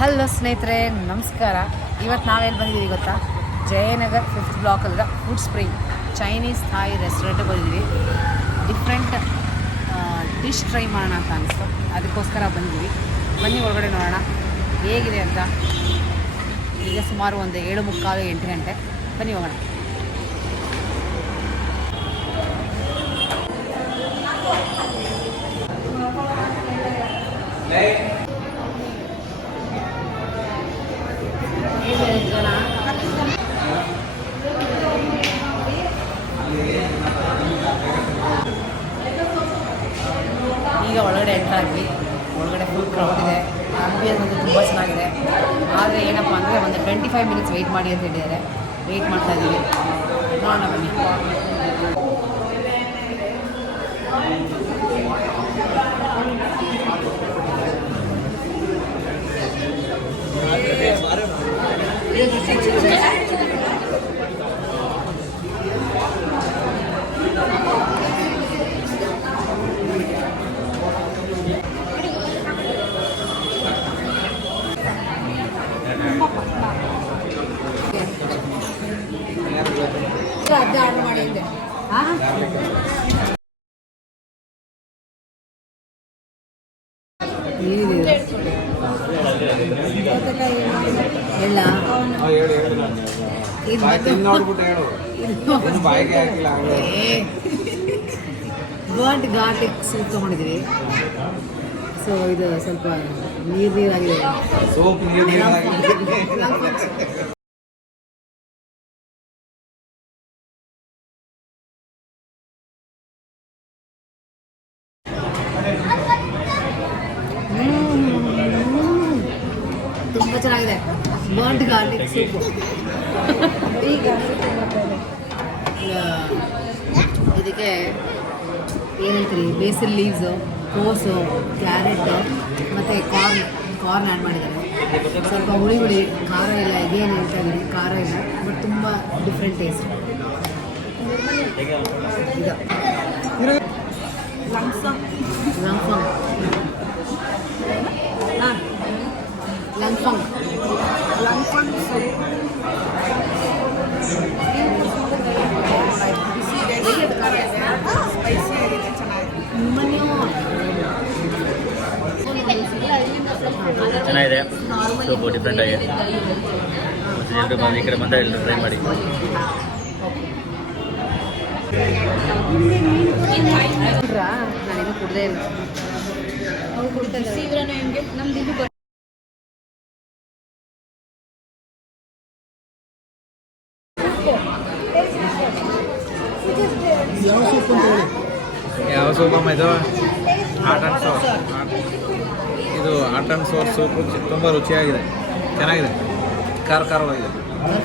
Hello ಸ್ನೇಹಿತರೆ, ನಮಸ್ಕಾರ. ಇವತ್ತು ನಾವೆಲ್ಲಿ ಬಂದಿದ್ದೀವಿ ಗೊತ್ತಾ? Jayanagar fifth ಬ್ಲಾಕಲ್ಲಿರೋ food spring Chinese Thai restaurant ಬಂದಿದ್ದೀವಿ ಡಿಫ್ರೆಂಟ್ ಡಿಶ್ ಟ್ರೈ ಮಾಡೋಣ ಅಂತ ಅನಿಸ್ತು. ಅದಕ್ಕೋಸ್ಕರ ಬಂದಿದ್ದೀವಿ ಬನ್ನಿ ಒಳಗಡೆ ನೋಡೋಣ. ಹೇಗಿದೆ ಅಂತ? ಈಗ ಸುಮಾರು ಒಂದು ಏಳು ಮುಕ್ಕಾಲು ಎಂಟು ಗಂಟೆ. ಬನ್ನಿ ಹೋಗೋಣ. ಈಗ ಒಳಗಡೆ ಎಂಟರ್ ಆಗಿ, ಒಳಗಡೆ ಫುಲ್ ಕ್ರೌಡ್ ಇದೆ. ಆಂಬಿಯನ್ಸ್ ಒಂದು ತುಂಬ ಚೆನ್ನಾಗಿದೆ. ಆದರೆ ಏನಪ್ಪ ಅಂದರೆ ಒಂದು ಟ್ವೆಂಟಿ ಫೈವ್ ಮಿನಿಟ್ಸ್ ವೆಯ್ಟ್ ಮಾಡಿ ಅಂತ ಹೇಳಿದ್ದಾರೆ. ವೆಯ್ಟ್ ಮಾಡ್ತಾ ಇದ್ದೀವಿ ನೋಡೋಣ ಬನ್ನಿ ಅದೇ ಆರ್ಡರ್ ಮಾಡಿದ್ದೆ ಹಾಂ ಎಲ್ಲ ಇದು ಮತ್ತೆ- ನೋಡ್ಬಿಟ್ಟು ಹೇಳು. ಏನು ಬಾಯಿಗೆ ಹಾಕಿಲ್ಲ ಗಾಟ್ ಗಾರ್ಲಿಕ್ ಸೂಪ್ ತೊಗೊಂಡಿದ್ದೀವಿ. ಸೊ ಇದು ಸ್ವಲ್ಪ ನೀರು ನೀರಾಗಿದೆ. ಸೋಪ್ ನೀರು ನೀರಾಗಿ ತುಂಬ ಚೆನ್ನಾಗಿದೆ. ಬರ್ಡ್ ಗಾರ್ಲಿಕ್ ಸೂಪು ಇದಕ್ಕೆ ಏನಂತೀರಿ ಬೇಸಿಲ್ ಲೀವ್ಸು ಕೋಸು ಕ್ಯಾರೆಟ್ ಮತ್ತು ಕಾರ್ನ್ ಕಾರ್ನ್ ಆ್ಯಡ್ ಮಾಡಿದ್ದಾರೆ ಸ್ವಲ್ಪ ಹುಳಿ ಹುಳಿ ಖಾರ ಇಲ್ಲ ಇದೇನು ಹೇಳ್ತಾ ಇದ್ದೀನಿ ಖಾರ ಇಲ್ಲ ಬಟ್ ತುಂಬ ಡಿಫ್ರೆಂಟ್ ಟೇಸ್ಟ್ ಇದು ಲಂಗ್ಫಂಗ್ ಹಾಂ ಲಂಗ್ಫಂಗ್ ಚೆನ್ನಾಗಿದೆ. ಸೂಪು ಡಿಫ್ರೆಂಟ್ ಆಗಿ ಎಲ್ಲರೂ ಬಂದು ಈ ಕಡೆ ಬಂದ ಎಲ್ಲರೂ ಟ್ರೈ ಮಾಡಿ. ನಾನಿನ್ನು ಕುಡ್ದೇ ಇಲ್ಲ. ಅವ್ರು ಕುಡ್ತಾ ಇದ್ದಾರೆ. ಸೂಪಮ್ಮ ಇದು ಆಟ್ ಆ್ಯಂಡ್ ಸೋರ್ ಇದು ಆಟ್ ಆ್ಯಂಡ್ ಸೋರ್ ಸೂಪು ತುಂಬ ರುಚಿಯಾಗಿದೆ. ಚೆನ್ನಾಗಿದೆ. ಖಾರ ಖಾರವಾಗಿದೆ. ಹಾಂ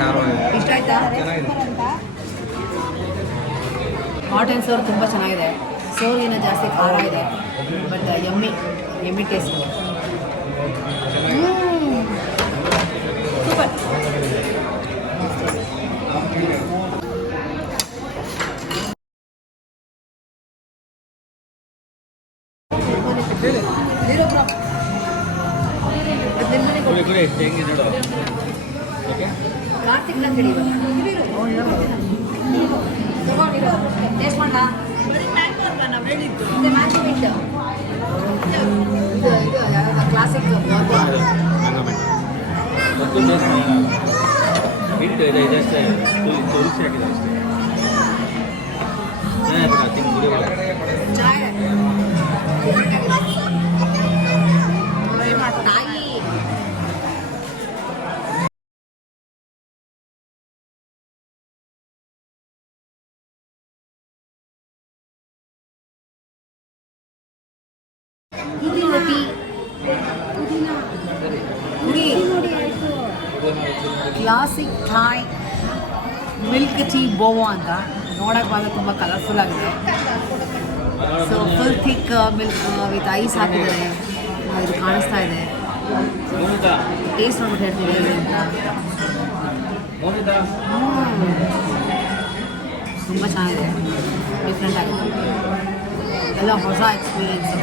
ಖಾರವಾಗಿದೆ. ಚೆನ್ನಾಗಿದೆ. ಹಾಟ್ ಆ್ಯಂಡ್ ಸೋರ್ ತುಂಬ ಚೆನ್ನಾಗಿದೆ. ಸೋರಿನ ಜಾಸ್ತಿ ಖಾರ ಇದೆ. ಬಟ್ ಯಮ್ಮಿ ಎಮ್ಮಿ ಟೇಸ್ಟ್ ಟೇಸ್ಟ್ ಮಾಡ ಕ್ಲಾಸಿಕ್ ಗೊತ್ತು ಟೇಸ್ಟ್ ಹಿಟ್ಟು ಇದೆ ಇದಷ್ಟೇ ತುಳಿ ತುಳಸಿ ಹಾಕಿದೆ ಅಷ್ಟೇ ಚೆನ್ನಾಗಿದೆ ತಿಂದು ಕುಡಿಯೋಲ್ಲ ಕ್ಲಾಸಿಕ್ ಥಾಯ್ ಮಿಲ್ಕ್ ಟೀ ಬೋವೋ ಅಂತ ನೋಡೋಕೆ ಬಂದರೆ ತುಂಬ ಕಲರ್ಫುಲ್ ಆಗಿದೆ. So full thick milk with ice ಹಾಕಿದ್ದಾರೆ. ಅದು ಇದು ಕಾಣಿಸ್ತಾ ಇದೆ. ಟೇಸ್ಟ್ ನೋಡ್ಬಿಟ್ಟು ಹೇಳ್ತೀವಿ ಹೇಗೆ ಅಂತ. ತುಂಬ ಚೆನ್ನಾಗಿದೆ. ಡಿಫ್ರೆಂಟ್ ಆಗಿದೆ. ಎಲ್ಲ ಹೊಸ ಎಕ್ಸ್ಪೀರಿಯನ್ಸ್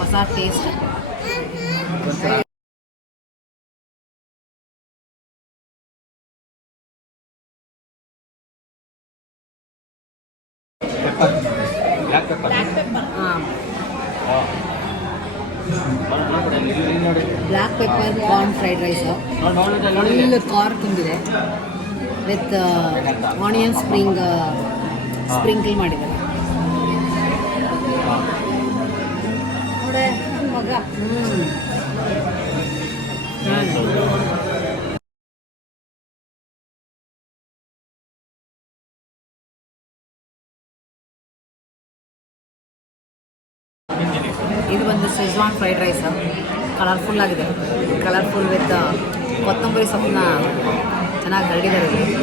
ಹೊಸ ಟೇಸ್ಟ್ ಬ್ಲ್ಯಾಕ್ ಪೆಪ್ಪರ್ ಹಾಂ ಹಾಂ ನೋಡಿ ಇಲ್ಲಿ ನೋಡಿ black pepper corn fried rice full car ತುಂಬಿದೆ. ವಿತ್ ಆನಿಯನ್ ಸ್ಪ್ರಿಂಗ್ ಸ್ಪ್ರಿಂಕಲ್ ಮಾಡಿದ್ದಾರೆ ಮಗ. ಹ್ಞೂ ಇದು ಬಂದು ಸೆಜ್ವಾನ್ ಫ್ರೈಡ್ ರೈಸ್ ಕಲರ್ಫುಲ್ ಆಗಿದೆ. ಕಲರ್ಫುಲ್ ವಿತ್ ಕೊತ್ತಂಬರಿ ಸೊಪ್ಪನ್ನ ಚೆನ್ನಾಗಿ ಹರಡಿದ್ದಾರೆ ಇಲ್ಲಿ.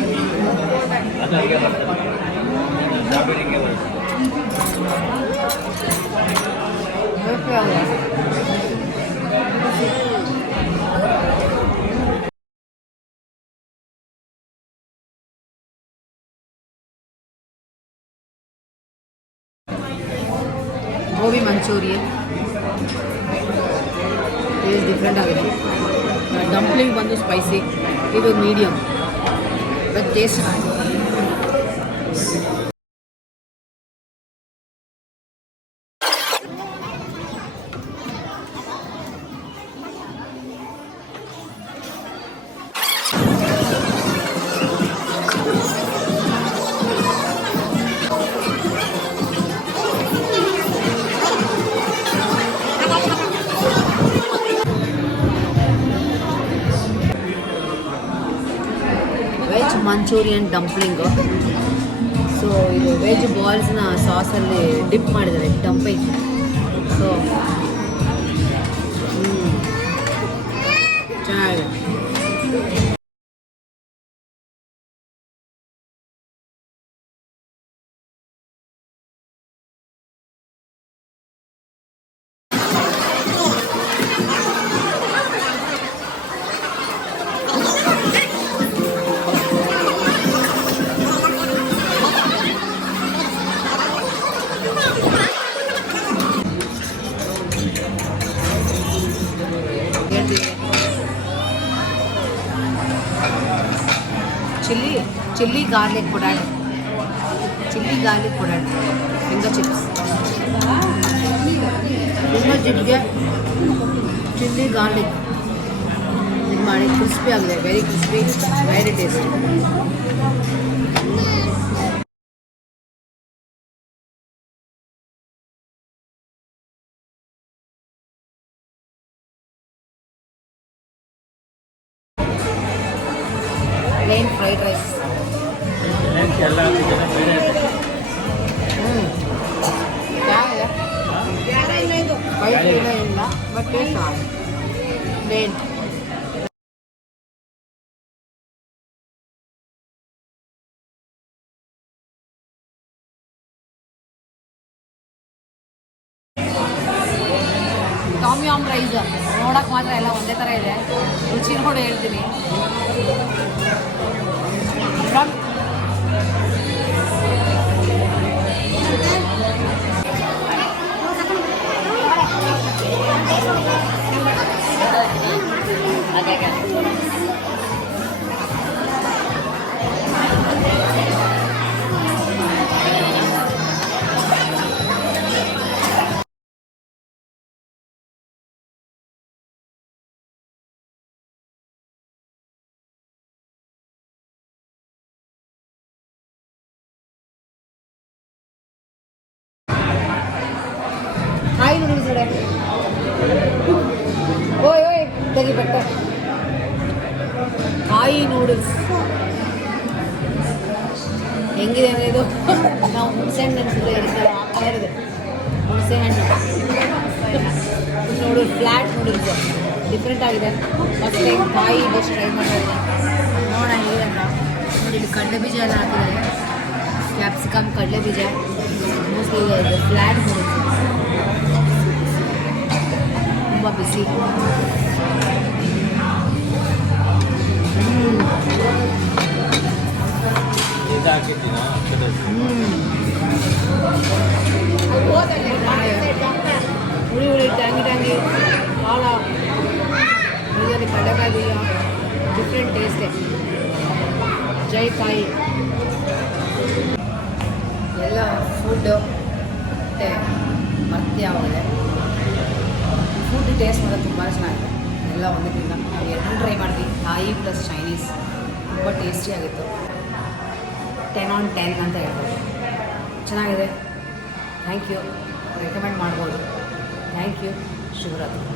ಟೇಸ್ಟ್ ಡಿಫ್ರೆಂಟ್ ಆಗಿದೆ. ಡಂಪ್ಲಿಂಗ್ ಬಂದು ಸ್ಪೈಸಿ ಇದು medium but taste Manchurian dumpling so ಇದು ವೆಜ್ ಬಾಲ್ಸ್ನ ಸಾಸಲ್ಲಿ ಡಿಪ್ ಮಾಡಿದ್ದಾರೆ dumpling so chilli chilli garlic potato chilli garlic potato finger chips finger ಚಿಪ್ಸ್ಗೆ chilli garlic ಇದು ಮಾಡಿ ಕ್ರಿಸ್ಪಿ ಆಗಿದೆ very crispy very tasty fried rice spicy ಇಲ್ಲ ಇಲ್ಲ but taste plain tom yum rice ನೋಡಕ್ ಮಾತ್ರ ಎಲ್ಲ ಒಂದೇ ತರ ಇದೆ. ರುಚಿ ಕೂಡ ಹೇಳ್ತೀನಿ. Ada. ಓಯ್ ತೆಗಿ ಬೆಟ್ಟ ಹಾಯಿ ನೂಡಲ್ಸ್ ಹೆಂಗಿದೆ ಅಂದರೆ ಇದು ನಾವು ಹುಣಸೆ ಹಣ್ಣು ನೆನೆಸಿದ್ರೆ ಇರುತ್ತಲ್ಲ ಆ ಥರ ಇದೆ ಹುಣಸೆ ಹಣ್ಣು ನೂಡಲ್ಸ್ ಫ್ಲ್ಯಾಟ್ ನೂಡಲ್ಸ್ ಡಿಫ್ರೆಂಟ್ ಆಗಿದೆ ಫಸ್ಟ್ ಟೈಮ್ ಕಾಯಿ ಡಿಶ್ ಟ್ರೈ ಮಾಡಿದ್ರೆ ನೋಡೋಣ ಹೇಗೆ ಅಂತ ನೋಡಿ ಇಲ್ಲಿ ಕಡಲೆ ಬೀಜ ಎಲ್ಲ ಹಾಕಿದ್ದಾರೆ ಕ್ಯಾಪ್ಸಿಕಮ್ ಕಡಲೆ ಬೀಜ ಮೋಸ್ಟ್ಲಿ ಇದು ಫ್ಲ್ಯಾಟ್ ನೂಡಲ್ಸ್ ತುಂಬ ಬಿಸಿ ಇದು ಹಾಕಿದ್ದೀನ ಹುಳಿ ಹುಳಿ ಟ್ಯಾಂಗಿ ಟ್ಯಾಂಗಿ ಭಾಳ ಇದರಲ್ಲಿ ಕಡಲೆಕಾಯಿ ಬೀಜ ಡಿಫ್ರೆಂಟ್ ಟೇಸ್ಟೇ ಜೈ ಕಾಯಿ ಎಲ್ಲ ಫುಡ್ಡು ಹೊಟ್ಟೆ ಮರ್ತಿ ಆಗೋಗಿದೆ ಫುಡ್ ಟೇಸ್ಟ್ ಮಾಡೋದು ತುಂಬ ಚೆನ್ನಾಗಿದೆ ಎಲ್ಲ ಒಂದಕ್ಕಿಂತ ನಾವು ಎರಡನ್ನೂ ಟ್ರೈ ಮಾಡಿದ್ವಿ. ಥಾಯಿ ಪ್ಲಸ್ ಚೈನೀಸ್ ತುಂಬ ಟೇಸ್ಟಿಯಾಗಿತ್ತು ಟೆನ್ ಆನ್ ಟೆನ್ ಅಂತ ಹೇಳ್ಬೋದು. ಚೆನ್ನಾಗಿದೆ. ಥ್ಯಾಂಕ್ ಯು ರೆಕಮೆಂಡ್ ಮಾಡ್ಬೋದು. Thank you Shivaratri